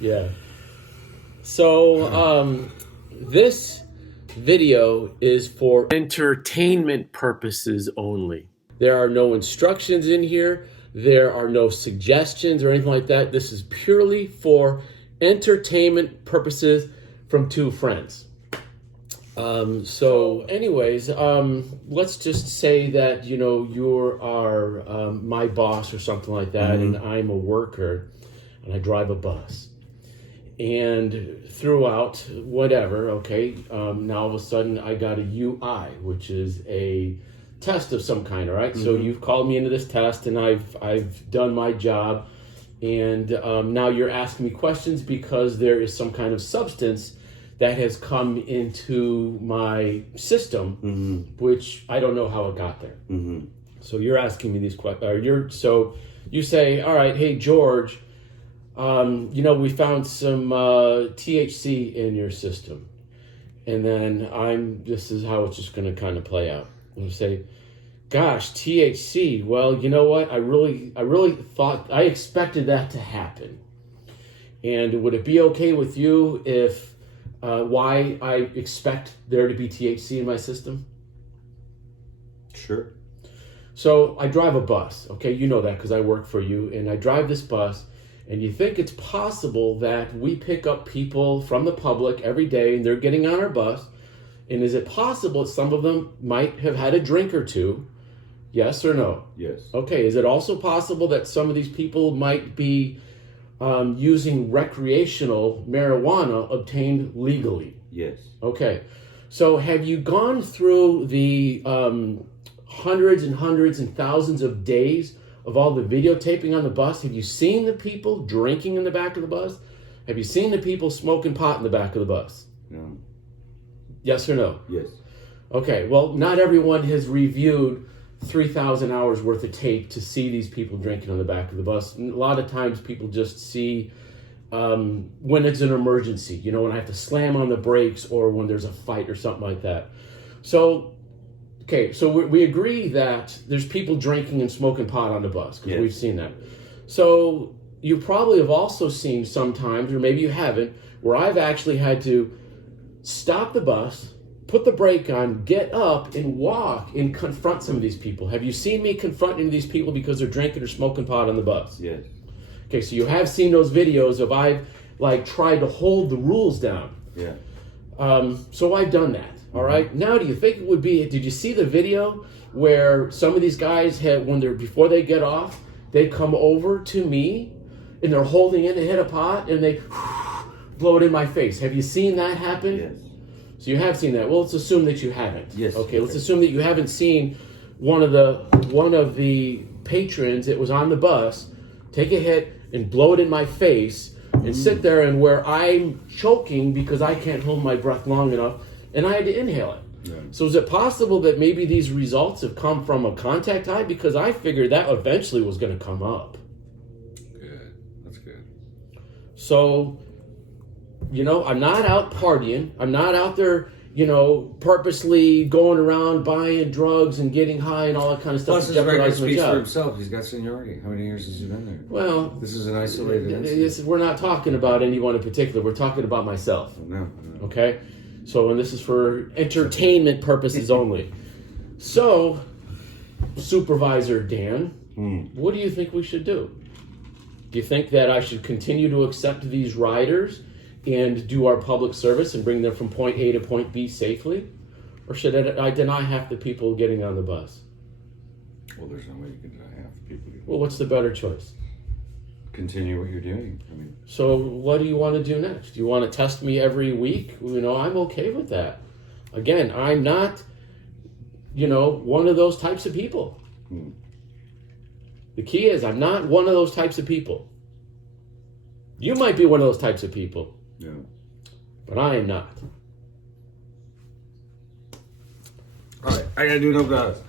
Yeah. So, this video is for entertainment purposes only. There are no instructions in here. There are no suggestions or anything like that. This is purely for entertainment purposes from two friends. Anyways, let's just say that, you are my boss or something like that, and I'm a worker, and I drive a bus. And throughout whatever, now all of a sudden I got a UI, which is a test of some kind, all right? So you've called me into this test, and I've done my job, and now you're asking me questions because there is some kind of substance that has come into my system, which I don't know how it got there. So you're asking me these questions. So you say, all right, hey, George, we found some THC in your system. And then this is how it's just going to kind of play out. I'm say, gosh, THC. Well, you know what? I really thought, I expected that to happen. And would it be okay with you if why I expect there to be THC in my system? Sure. So I drive a bus, okay? You know that because I work for you, and I drive this bus, and you think it's possible that we pick up people from the public every day, and they're getting on our bus, and is it possible that some of them might have had a drink or two? Yes or no? Yes. Okay, is it also possible that some of these people might be using recreational marijuana obtained legally? Yes. Okay. So have you gone through the hundreds and hundreds and thousands of days of all the videotaping on the bus? Have you seen the people drinking in the back of the bus? Have you seen the people smoking pot in the back of the bus? No. Yes or no? Yes. Okay. Well, not everyone has reviewed 3,000 hours worth of tape to see these people drinking on the back of the bus. And a lot of times people just see when it's an emergency, when I have to slam on the brakes or when there's a fight or something like that. So, so we agree that there's people drinking and smoking pot on the bus because we've seen that. So you probably have also seen sometimes, or maybe you haven't, where I've actually had to stop the bus, put the brake on, get up, and walk and confront some of these people. Have you seen me confront any of these people because they're drinking or smoking pot on the bus? Yes. Okay, so you have seen those videos of I've tried to hold the rules down. Yeah. So I've done that. All right. Now, do you think it would be? Did you see the video where some of these guys before they get off, they come over to me and they're holding in a hit of pot and they blow it in my face? Have you seen that happen? Yes. So you have seen that. Well, let's assume that you haven't. Yes. Okay. Let's assume that you haven't seen one of the patrons that was on the bus take a hit and blow it in my face and sit there and where I'm choking because I can't hold my breath long enough and I had to inhale it. Yeah. So is it possible that maybe these results have come from a contact high? Because I figured that eventually was going to come up. Good. That's good. So, I'm not out partying. I'm not out there, purposely going around buying drugs and getting high and all that kind of stuff. Plus, his record speaks for himself. He's got seniority. How many years has he been there? Well, this is an isolated incident. We're not talking about anyone in particular. We're talking about myself. No. Okay? So, and this is for entertainment purposes only. So, Supervisor Dan, what do you think we should do? Do you think that I should continue to accept these riders and do our public service and bring them from point A to point B safely? Or should I deny half the people getting on the bus? Well, there's no way you can deny half the people. Well, what's the better choice? Continue what you're doing. So what do you want to do next? Do you want to test me every week? I'm okay with that. Again, I'm not, one of those types of people. The key is I'm not one of those types of people. You might be one of those types of people. Yeah. But I am not. All right, I gotta do no about it.